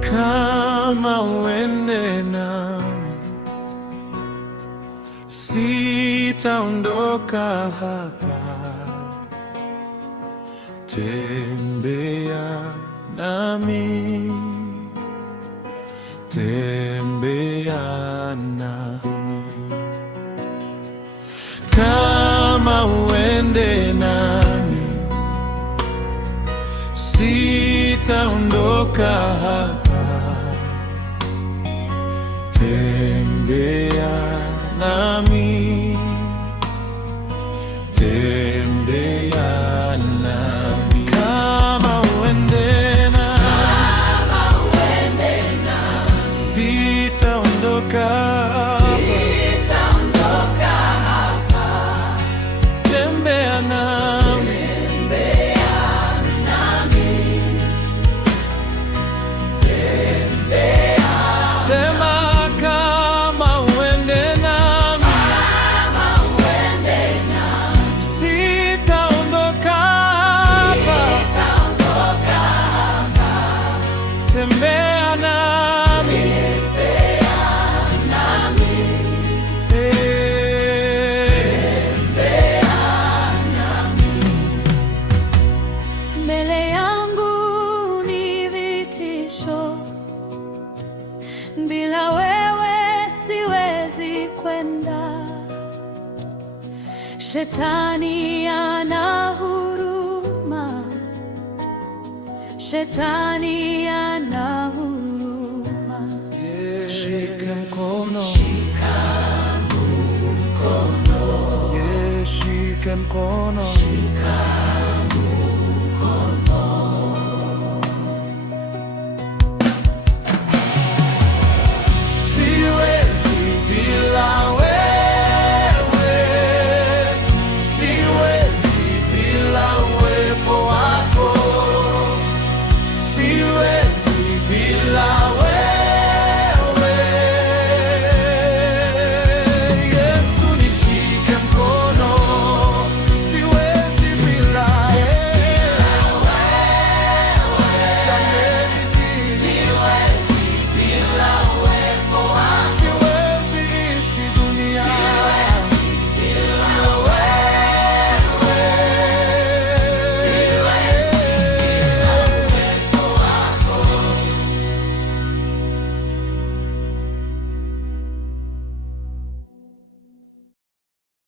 Kama uende nami, sitaondoka hapa. Tembea nami, tembea nami. Kama uende nami, sitaondoka hapa. Tembea nami, tembea nami. Kama uende nami, sitaondoka hapa. Tembea nami, sema tembea nami, Mbele yangu ni vitisho, bila wewe siwezi kwenda. Shetani ana huruma, Shetani ana huruma. shika mkono, Shika mkono, shika mkono, shika mkono.